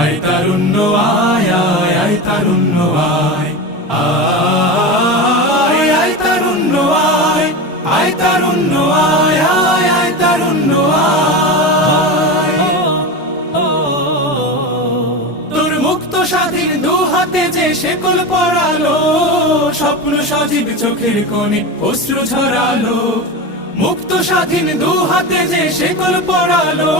আয় তারুণ্য আয় আয় তারুণ্য আয়। তারুণ্য আয় তারুণ্য আয় তারুণ্য তোর মুক্ত স্বাধীন দু হাতে যে শেকল পড়ালো স্বপ্ন সজীব চোখের কোণে অশ্রু ঝরালো। মুক্ত স্বাধীন দু হাতে যে শেকল স্বপ্ন